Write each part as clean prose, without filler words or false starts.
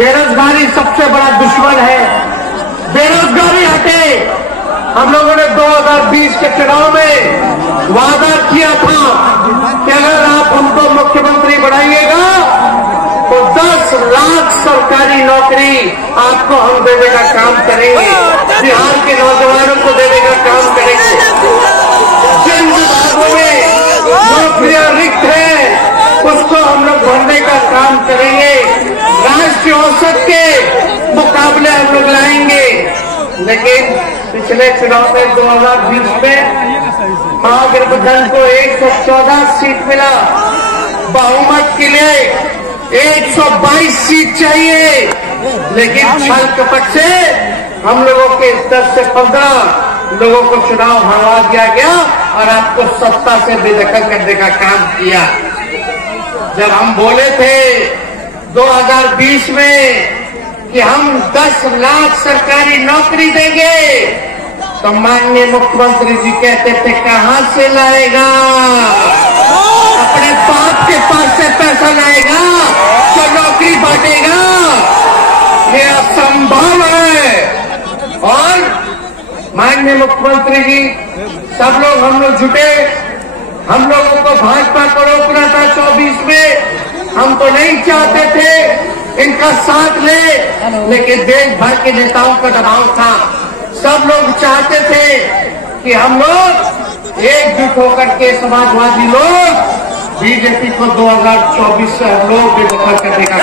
बेरोजगारी सबसे बड़ा दुश्मन है। बेरोजगारी हटे। हम लोगों ने 2020 के चुनाव में वादा किया था कि अगर आप हमको मुख्यमंत्री बनाइएगा तो 10 लाख सरकारी नौकरी आपको हम देने का काम करेंगे, बिहार के नौजवानों को देने का काम करेंगे। जिन विभागों में नौकरियां रिक्त है उसको हम लोग भरने का काम करेंगे। राष्ट्रीय औसत के मुकाबले हम लोग लाएंगे। लेकिन पिछले चुनाव में 2020 में महागठबंधन को 114 सीट मिला। बहुमत के लिए 122 सीट चाहिए, लेकिन छल कपट से हम लोगों के 10 से 15 लोगों को चुनाव हरवा दिया गया और आपको सत्ता से बेदखल करने का काम किया। जब हम बोले थे 2020 में कि हम 10 लाख सरकारी नौकरी देंगे, तो माननीय मुख्यमंत्री जी कहते थे कहां से लाएगा? अपने बाप के पास से पैसा लाएगा तो नौकरी बांटेगा? ये असंभव है। और माननीय मुख्यमंत्री जी सब लोग हम लोग जुटे। हम लोगों को भाजपा को रोकना था 24 में। हम तो नहीं चाहते थे इनका साथ ले, लेकिन देश भर के नेताओं का दबाव था। सब लोग चाहते थे कि हम लोग एकजुट होकर के समाजवादी लोग बीजेपी को 2024 से हम लोग बेदखल करने का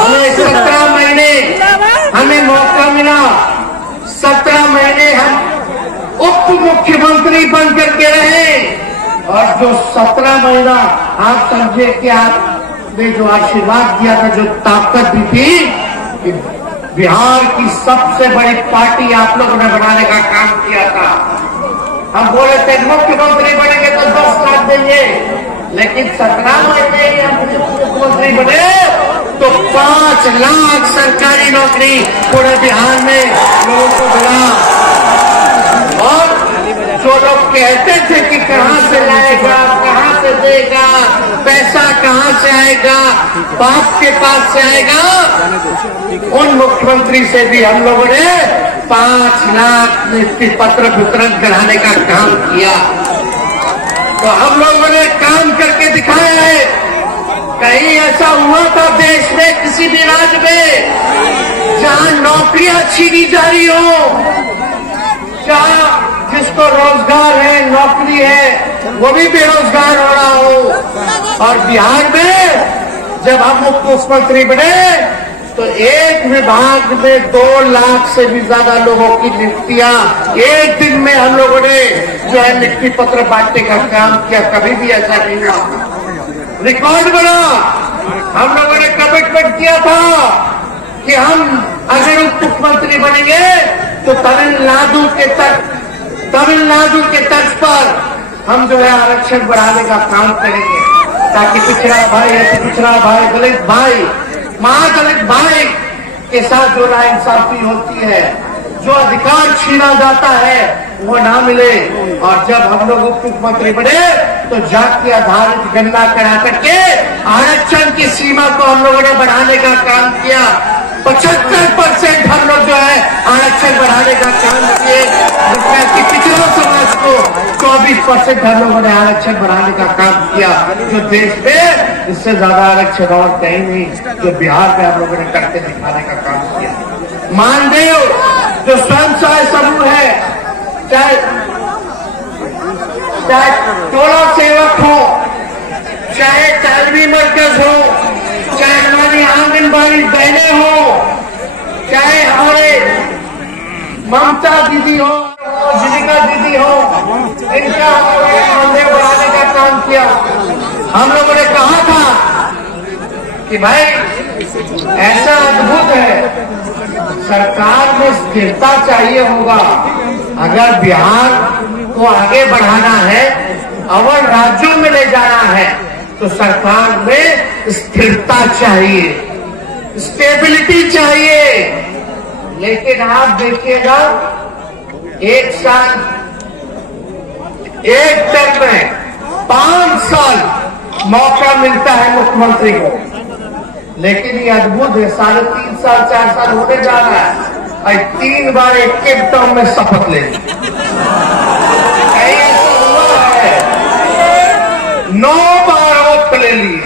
हमें 17 महीने हमें मौका मिला। 17 महीने हम उप मुख्यमंत्री बन करके रहे और जो 17 महीना आप समझे कि आपने जो आशीर्वाद दिया था, जो ताकत दी थी कि बिहार की सबसे बड़ी पार्टी आप लोगों ने बनाने का काम किया था। हम बोले थे मुख्यमंत्री बनेंगे तो 10 लाख देंगे, लेकिन 17 महीने हम मुख्यमंत्री बने तो 5 लाख सरकारी नौकरी पूरे बिहार में लोगों को मिला। और जो लोग कहते थे कि कहां से लाएगा, कहां से देगा, पैसा कहां से आएगा, बाप के पास से आएगा, उन मुख्यमंत्री से भी हम लोगों ने 5 लाख नियुक्ति पत्र वितरण कराने का काम किया। तो हम लोगों ने काम करके दिखाया है। कहीं ऐसा हुआ था देश में किसी भी राज्य में जहां नौकरियां छीनी जा रही हो, जहां जिसको रोजगार है, नौकरी है, वो भी बेरोजगार हो रहा हो। और बिहार में जब हम मुख्यमंत्री बने तो एक विभाग में 2 लाख से भी ज्यादा लोगों की नियुक्तियां एक दिन में हम लोगों ने जो है नियुक्ति पत्र बांटने का काम किया। कभी भी ऐसा नहीं हुआ। रिकॉर्ड बना। हम लोगों ने कमिटमेंट किया था कि हम अगर उप मुख्यमंत्री बनेंगे तो तमिलनाडु के तर्ज पर हम जो है आरक्षण बढ़ाने का काम करेंगे, ताकि पिछड़ा भाई, अति पिछड़ा भाई, दलित भाई, महादलित भाई के साथ जो नाइंसाफी होती है, जो अधिकार छीना जाता है वो ना मिले। और जब हम लोग उप मुख्यमंत्री बने तो जाति आधारित गणना करा करके आरक्षण की सीमा को हम लोगों ने बढ़ाने का काम किया। 75% हम लोग जो है आरक्षण बढ़ाने का काम किए। कि पिछड़ा समाज को 24% हम लोगों ने आरक्षण बढ़ाने का काम किया, जो देश में इससे ज्यादा आरक्षण और कहीं नहीं, जो बिहार में हम लोगों ने करके दिखाने का काम किया। मानदेय जो स्वयं सहायता समूह है, चाहे टोला सेवक हो, चाहे तालमी मरकज हो, चाहे हमारी आंगनबाड़ी बहनें हो, चाहे हमारे ममता दीदी हो, जीविका दीदी हो, इनका मानदेय बढ़ाने का काम किया। हम लोगों ने कहा था कि भाई ऐसा अद्भुत है, सरकार में स्थिरता चाहिए होगा। अगर बिहार को आगे बढ़ाना है, अवर राज्यों में ले जाना है, तो सरकार में स्थिरता चाहिए, स्टेबिलिटी चाहिए। लेकिन आप देखिएगा, एक साल, एक टर्म में 5 साल मौका मिलता है मुख्यमंत्री को, लेकिन ये अद्भुत है, 3.5 साल 4 साल होने जा रहा है और 3 बार एक टर्म में शपथ ले ली। ऐसा हुआ है 9 बार ओथ ले ली,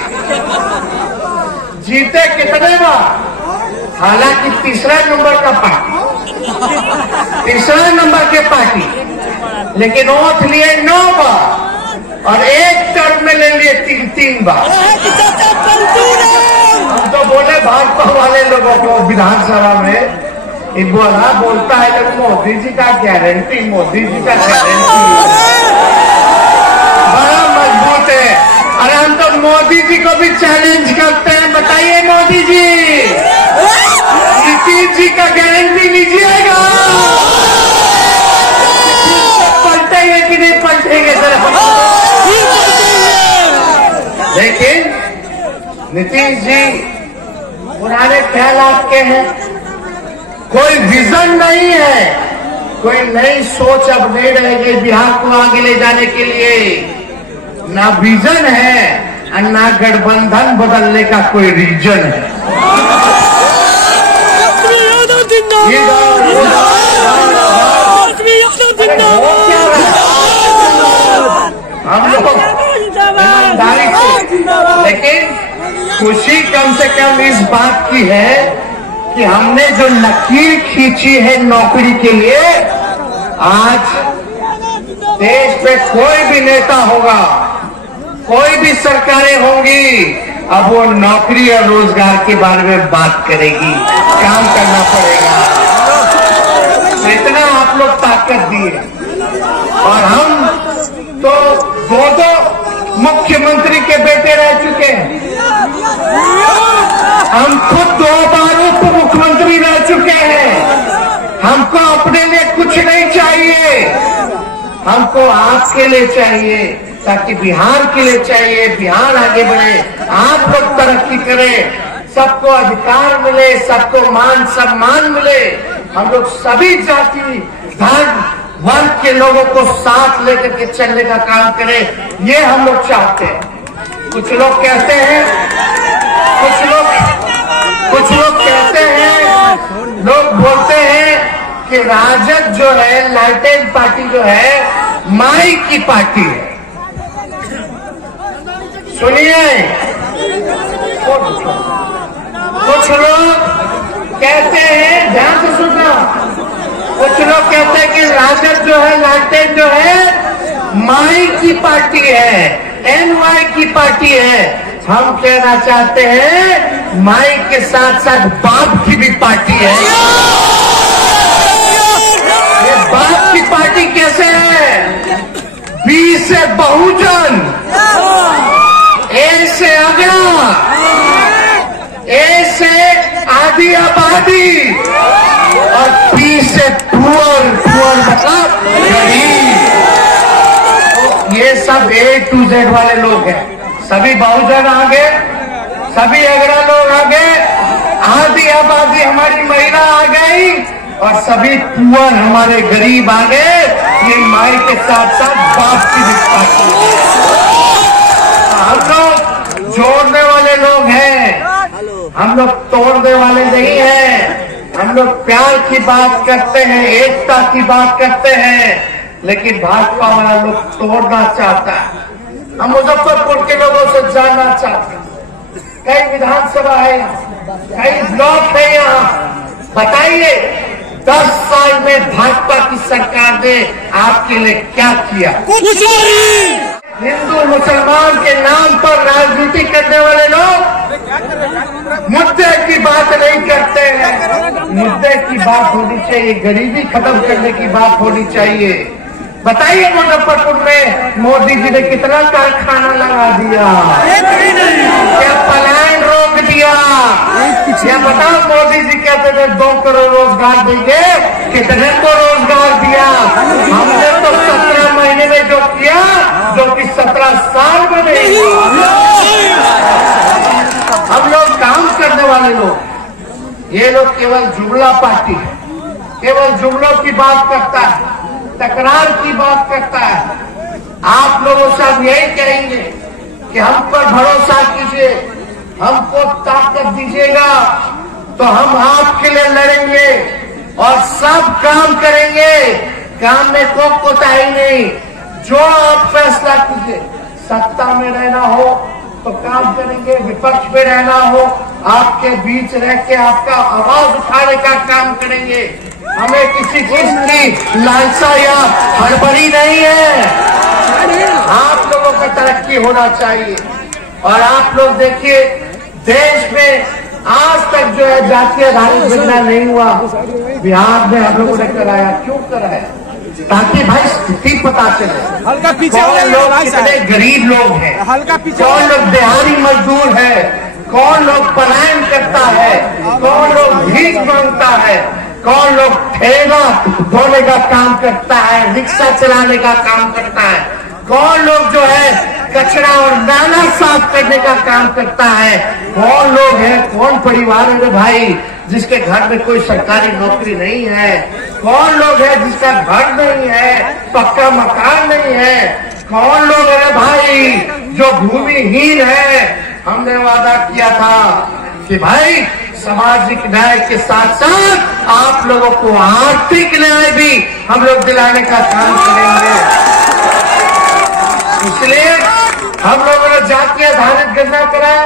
जीते कितने बार? हालांकि तीसरा नंबर का पार्टी, तीसरा नंबर के पार्टी, लेकिन ओथ लिए 9 बार और एक टर्म में ले लिए 3 बार। हम तो बोले भाजपा वाले लोगों को विधानसभा में, बोलता है जब मोदी जी का गारंटी, मोदी जी का गारंटी बड़ा मजबूत है। अरे हम तो मोदी जी को भी चैलेंज करते हैं, बताइए मोदी जी, नीतीश जी का गारंटी लीजिएगा, पलटेंगे कि नहीं पलटेंगे सर? लेकिन नीतीश जी पुराने ख्यालात के हैं, कोई विजन नहीं है, कोई नई सोच अब नहीं रहेगी बिहार को आगे ले जाने के लिए। ना विजन है और ना गठबंधन बदलने का कोई रीजन है। हम लोग ईमानदारी से, लेकिन खुशी कम से कम इस बात की है कि हमने जो लकीर खींची है नौकरी के लिए, आज देश में कोई भी नेता होगा, कोई भी सरकारें होंगी, अब वो नौकरी और रोजगार के बारे में बात करेगी, काम करना पड़ेगा। तो इतना आप लोग ताकत दिए, और हम तो 2 मुख्यमंत्री के बेटे रह चुके हैं, हम खुद 2 बार उप मुख्यमंत्री रह चुके हैं। हमको अपने लिए कुछ नहीं चाहिए, हमको आपके लिए चाहिए, ताकि बिहार के लिए चाहिए, बिहार आगे बढ़े, आप लोग तरक्की करें, सबको अधिकार मिले, सबको मान सम्मान मिले, हम लोग सभी जाति धर्म वर्ग के लोगों को साथ लेकर के चलने का काम करें, ये हम लोग चाहते हैं। कुछ लोग कहते हैं, कुछ लोग कहते हैं, लोग बोलते हैं कि राजद जो है, लालटेन पार्टी जो है, माई की पार्टी है। सुनिए, कुछ लोग कहते हैं, ध्यान से सुनना, कुछ लोग कहते हैं कि राजद जो है, लालटेन जो है, माई की पार्टी है, NY की पार्टी है। हम कहना चाहते हैं, माई के साथ साथ बाप की भी पार्टी है। ये बाप की पार्टी कैसे है? B से बहुजन, A से अगड़ा, A से आधी आबादी और P से पुअर मतलब गरीब। तो ये सब A to Z वाले लोग हैं। सभी बहुजन आगे, सभी अगड़ा लोग आगे, आधी आबादी हमारी महिला आ गई और सभी पुअर हमारे गरीब आगे। ये माई के साथ साथ बाप की भी पार्टी है। हम लोग जोड़ने वाले लोग हैं, हम लोग तोड़ने वाले नहीं हैं। हम लोग प्यार की बात करते हैं, एकता की बात करते हैं, लेकिन भाजपा वाला लोग तोड़ना चाहता है। हम मुजफ्फरपुर के लोगों से जानना चाहते हैं, कई विधानसभा है, कई ब्लॉक है यहाँ, बताइए 10 साल में भाजपा की सरकार ने आपके लिए क्या किया? कुछ नहीं। हिंदू मुसलमान के नाम पर राजनीति करने वाले लोग मुद्दे की बात नहीं करते हैं। मुद्दे की बात होनी चाहिए, गरीबी खत्म करने की बात होनी चाहिए। बताइए मुजफ्फरपुर में मोदी जी ने कितना कारखाना लगा दिया, क्या पलायन रोक दिया? या बताओ, मोदी जी कहते थे 2 करोड़ रोजगार देंगे, कितने को रोजगार दिया? हमने तो 17 महीने में जो किया, जो कि 17 साल में नहीं। हम लोग काम करने वाले लोग, ये लोग केवल जुमला पार्टी है, केवल जुमलों की बात करता है, तकरार की बात करता है। आप लोगों से हम यही कहेंगे कि हम पर भरोसा कीजिए, हमको ताकत दीजिएगा तो हम आपके लिए लड़ेंगे और सब काम करेंगे। काम में कोई कोताही नहीं। जो आप फैसला कीजिए, सत्ता में रहना हो तो काम करेंगे, विपक्ष में रहना हो आपके बीच रह के आपका आवाज उठाने का काम करेंगे। हमें किसी चीज की लालसा या हड़बड़ी नहीं है। आप लोगों का तरक्की होना चाहिए। और आप लोग देखिए, देश में आज तक जो है जातीय आधारित बदलाव नहीं हुआ, बिहार में हम लोगों ने कराया। क्यों कराया? ताकि भाई स्थिति पता चले। हल्का पीछे कौन लोग कितने गरीब लोग हैं, हल्का पीछे, कौन लोग दिहाड़ी मजदूर है, कौन लोग पलायन करता है, कौन लोग भीख मांगता है, कौन लोग ठेला ढोने का काम करता है, रिक्शा चलाने का काम करता है, कौन लोग जो है कचरा और नाला साफ करने का काम करता है, कौन लोग है, कौन परिवार है भाई जिसके घर में कोई सरकारी नौकरी नहीं है, कौन लोग है जिसका घर नहीं है, पक्का मकान नहीं है, कौन लोग है भाई जो भूमिहीन है। हमने वादा किया था कि भाई सामाजिक न्याय के साथ साथ आप लोगों को आर्थिक न्याय भी हम लोग दिलाने का काम करेंगे। इसलिए हम लोगों ने जातीय आधारित गणना कराया।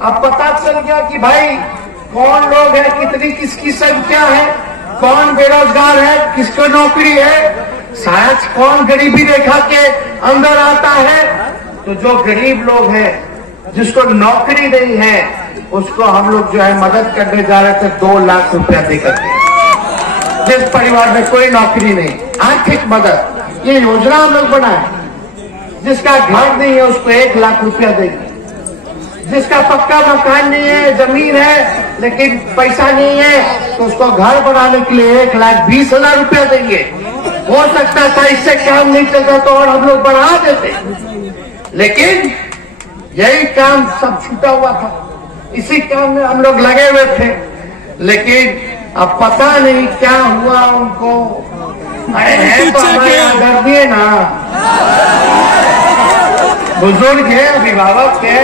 अब पता चल गया कि भाई कौन लोग है, कितनी किसकी संख्या है, कौन बेरोजगार है, किसको नौकरी है, शायद कौन गरीबी रेखा के अंदर आता है। तो जो गरीब लोग हैं, जिसको नौकरी नहीं है, उसको हम लोग जो है मदद करने जा रहे थे 2 लाख रुपया देकर के। जिस परिवार में कोई नौकरी नहीं, आर्थिक मदद, ये योजना हम लोग बनाए। जिसका घर नहीं है उसको 1 लाख रुपया देंगे। जिसका पक्का मकान नहीं है, जमीन है लेकिन पैसा नहीं है, तो उसको घर बनाने के लिए 1,20,000 रुपया देंगे। हो सकता था इससे काम नहीं चलता तो और हम लोग बढ़ा देते, लेकिन यही काम सब छूटा हुआ था, इसी काम में हम लोग लगे हुए थे। लेकिन अब पता नहीं क्या हुआ उनको। अरे है तो हमारे आदरणीय ना, बुजुर्ग है, अभिभावक है,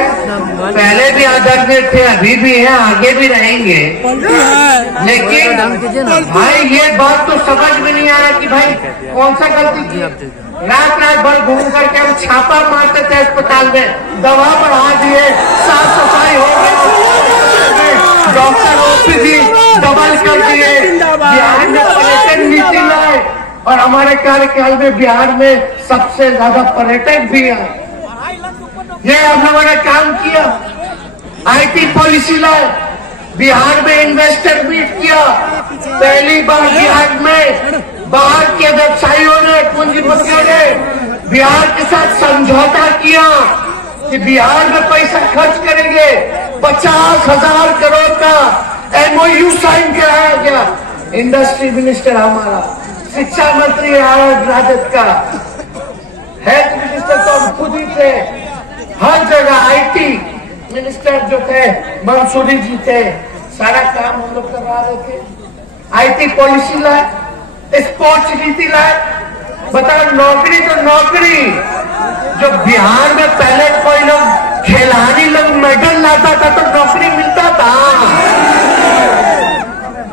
पहले भी आदरणीय थे, अभी भी है, आगे भी रहेंगे। लेकिन भाई ये बात तो समझ में नहीं आ रहा कि भाई कौन सा गलती की। रात रात भर घूम करके हम छापा मारते थे अस्पताल में, दवा बढ़ा दिए, साफ सफाई हो गई, डॉक्टर ओपीडी डबल कर दिए, बिहार में पर्यटन नीति लाए और हमारे कार्यकाल में बिहार में सबसे ज्यादा पर्यटक भी आए। ये हम लोगों ने काम किया। आईटी पॉलिसी लाए, बिहार में इन्वेस्टर मीट किया। पहली बार बिहार में बाहर के व्यवसायियों ने, पूंजीपतियों ने बिहार के साथ समझौता किया कि बिहार में पैसा खर्च करेंगे। 50,000 करोड़ का MOU साइन कराया गया। इंडस्ट्री मिनिस्टर हमारा, शिक्षा मंत्री राजद का, हेल्थ मिनिस्टर तो हम खुद ही थे। हर जगह आईटी मिनिस्टर जो थे मंसूरी जी थे, सारा काम हम लोग करवा रहे थे। आईटी पॉलिसी लाए, स्पोर्ट्स नीति लाए। बताओ, नौकरी तो नौकरी। जो बिहार में पहले कोई लोग खिलाड़ी लोग मेडल लाता था तो नौकरी मिलता था।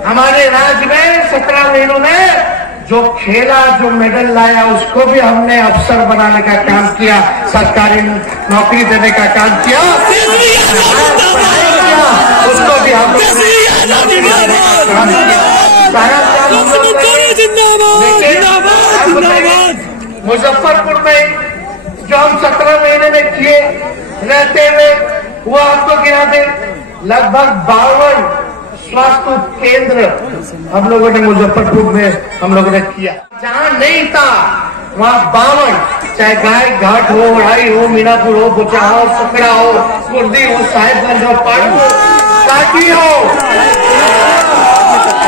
हमारे राज्य में 17 महीनों में जो खेला, जो मेडल लाया, उसको भी हमने अफसर बनाने का काम किया, सरकारी नौकरी देने का काम किया, उसको भी हम लोग मुजफ्फरपुर में जो हम 17 महीने में किए रहते हुए, वो आपको गिरा दे, लगभग 52 स्वास्थ्य केंद्र हम लोगों ने मुजफ्फरपुर में हम लोगों ने किया। जहां नहीं था वहां 52, चाहे गाय घाट हो, उड़ाई हो, मीनापुर हो, बुचा हो, सकड़ा हो, कुर्दी हो, साहिबगंज हो, पारू हो, काटी हो,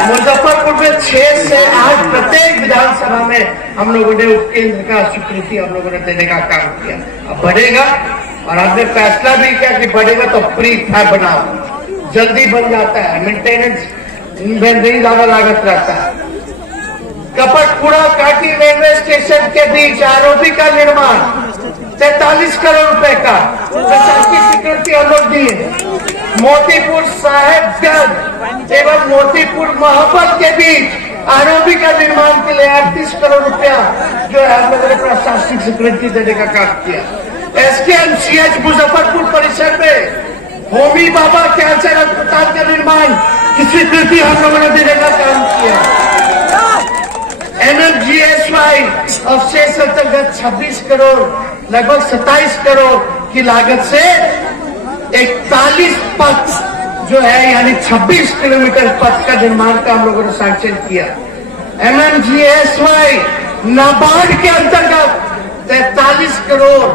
मुजफ्फरपुर में 6 से 8 प्रत्येक विधानसभा में हम लोगों ने उपकेंद्र का स्वीकृति हम लोगों ने देने का काम किया। अब बढ़ेगा और हमने फैसला भी किया कि बढ़ेगा तो प्री फैब बनाओ, जल्दी बन जाता है, मेंटेनेंस में नहीं ज्यादा लागत रहता है। कपटपुरा काटी रेलवे स्टेशन के बीच आरओबी का निर्माण 43 करोड़ रुपए का, प्रशासनिक स्वीकृति हम लोग दिए। मोतीपुर साहेबगंज एवं मोतीपुर महाबल के बीच आरओबी का निर्माण के लिए 38 करोड़ रुपया जो है हम लोगों ने प्रशासनिक स्वीकृति देने का काम किया। SKMCH मुजफ्फरपुर परिसर में होमी बाबा कैंसर अस्पताल का निर्माण की स्वीकृति हम लोगों ने देने का काम किया। MMGSY अवशेष अंतर्गत 26 करोड़ लगभग 27 करोड़ की लागत से 41 पथ जो है यानी 26 किलोमीटर पथ का निर्माण का हम लोगों ने सैंक्शन किया। MMGSY नाबार्ड के अंतर्गत 43 करोड़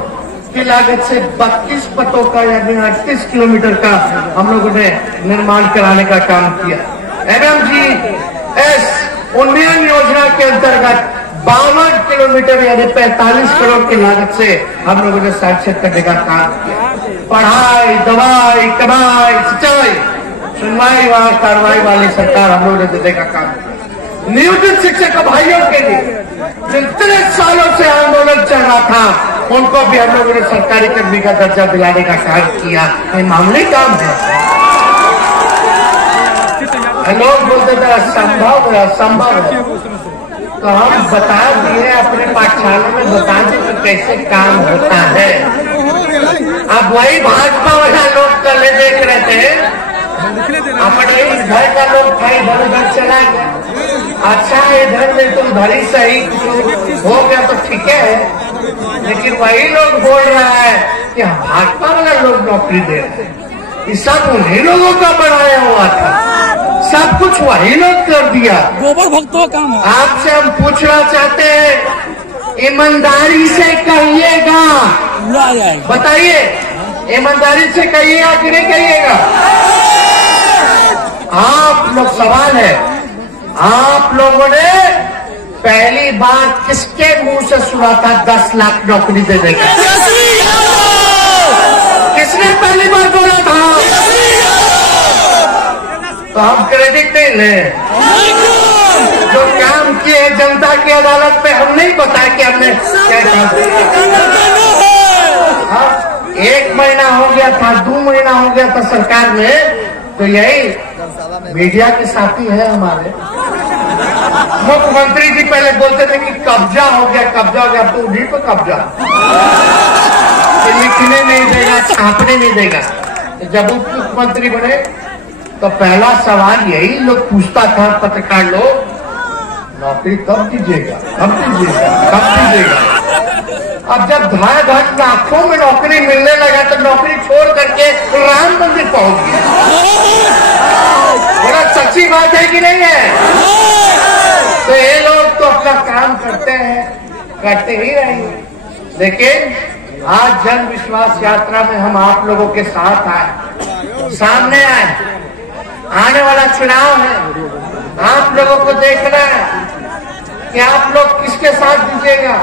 की लागत से 32 पथों का यानी 38 किलोमीटर का हम लोगों ने निर्माण कराने का काम किया। MMGS उन्नयन योजना के अंतर्गत 52 किलोमीटर यानी 45 करोड़ की लागत से हम लोगों ने सैंक्शन करने का काम किया। पढ़ाई, दवाई, कमाई, सिंचाई, सुनवाई व कार्रवाई वाली सरकार हम लोगों ने देने का काम किया। नियोजित शिक्षक भाइयों के लिए जिन 3 सालों से आंदोलन चल रहा था उनको भी हम लोगों ने सरकारी कर्मी का दर्जा दिलाने का काम किया। ये मामूली काम है। लोग बोलते थे असंभव है, असंभव है, तो हम बता दिए अपने पाठशाला में बता दें कि कैसे काम होता है। अब वही भाजपा वाला लोग कल देख रहे थे, अपने इस घर का लोग था इधर उधर चला गया। अच्छा इधर में तो उधर ही सही हो गया तो ठीक है, लेकिन वही लोग बोल रहा है कि भाजपा वाला लोग नौकरी दे रहे हैं। ये सब उन्हीं लोगों का बनाया हुआ था, सब कुछ वही लोग कर दिया। गोबर भक्तों का काम है। आपसे हम पूछना चाहते हैं, ईमानदारी से कहिएगा, बताइए ईमानदारी से कहिएगा कि नहीं कहिएगा? आप लोग सवाल है, आप लोगों ने पहली बार किसके मुंह से सुना था 10 लाख नौकरी देने का? किसने पहली बार बोला था? तो हम क्रेडिट नहीं ले, जो काम किए जनता की अदालत पे हम नहीं बताया कि हमने क्या काम किया। 1 महीना हो गया था, 2 महीना हो गया था सरकार में, तो यही मीडिया के साथी है हमारे। मुख्यमंत्री जी पहले बोलते थे कि कब्जा हो गया, कब्जा हो गया, तो उन्हीं पर कब्जा, लिखने नहीं देगा, छापने नहीं देगा। जब उप मुख्यमंत्री बने तो पहला सवाल यही लोग पूछता था, पत्रकार लोग, नौकरी कब दीजिएगा, कब दीजिएगा, कब दीजिएगा। अब जब धड़ाधड़ लाखों में नौकरी मिलने लगा तो नौकरी छोड़ करके राम मंदिर पहुंच गया। बड़ा सच्ची बात है कि नहीं है? तो ये लोग तो अपना काम करते हैं, करते ही रहेंगे, लेकिन आज जन विश्वास यात्रा में हम आप लोगों के साथ आए, सामने आए। आने वाला चुनाव है, आप लोगों को देखना है कि आप लोग किसके साथ दीजिएगा।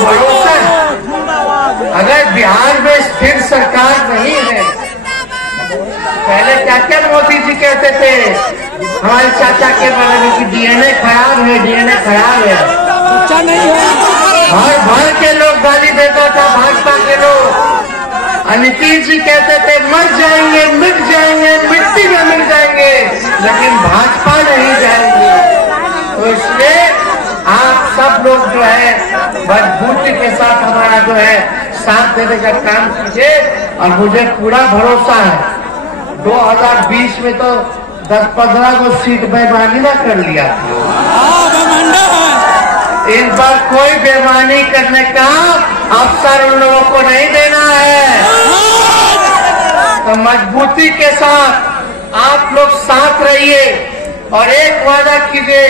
भरोसा है, अगर बिहार में स्थिर सरकार नहीं है, पहले क्या क्या मोदी जी कहते थे हमारे चाचा के बारे में कि डीएनए खराब है, डीएनए खराब है, अच्छा नहीं है। भर भर के लोग गाली देता था भाजपा के लोग। नीतीश जी कहते थे मर जाएंगे, मिट जाएंगे, मिट्टी में मिल जाएंगे, लेकिन भाजपा नहीं जाएंगे। तो इसलिए आप सब लोग जो है मजबूती के साथ हमारा जो है साथ देने का काम कीजिए। और मुझे पूरा भरोसा है 2020 में तो 10-15 को सीट बेईमानी ना कर लिया था। इस बार कोई बेईमानी करने का अवसर उन लोगों को नहीं देना है। तो मजबूती के साथ आप लोग साथ रहिए और एक वादा कीजिए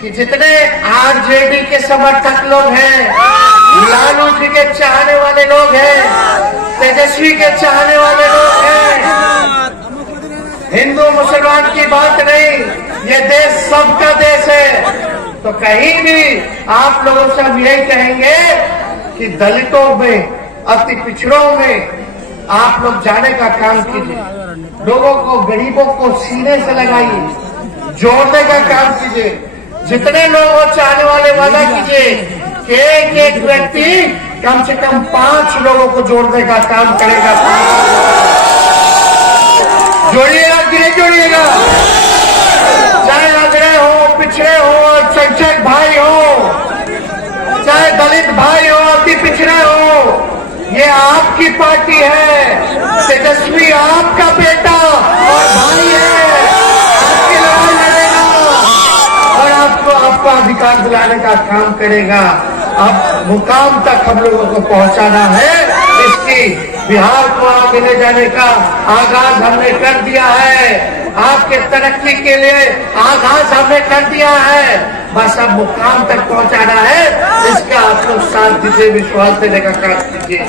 कि जितने आरजेडी के समर्थक लोग हैं, लालू जी के चाहने वाले लोग हैं, तेजस्वी के चाहने वाले लोग हैं, हिंदू मुसलमान की बात नहीं, ये देश सबका देश है। तो कहीं भी आप लोगों से हम यही कहेंगे कि दलितों में, अति पिछड़ों में आप लोग जाने का काम कीजिए, लोगों को, गरीबों को सीने से लगाइए, जोड़ने का काम कीजिए। जितने लोग वो चाहने वाले वादा कीजिए कि एक एक व्यक्ति कम से कम 5 लोगों को जोड़ने का काम करेगा। जोड़िएगा कि नहीं जोड़िएगा? चाहे अग्रय हो, पिछड़े हो, संक्षक भाई हो, चाहे दलित भाई हो, अति पिछड़े हो, ये आपकी पार्टी है। तेजस्वी आपका बेटा और भाई है, आपकी लड़ाई लड़ेगा और आपको अधिकार दिलाने का काम करेगा। अब मुकाम तक हम लोगों को पहुंचाना है। इसकी बिहार को आगे ले जाने का आगाज हमने कर दिया है। आपके तरक्की के लिए आगाज हमने कर दिया है। बस अब मुकाम तक पहुंचाना है। इसका आप लोग शांति से विश्वास देने का काम कीजिए।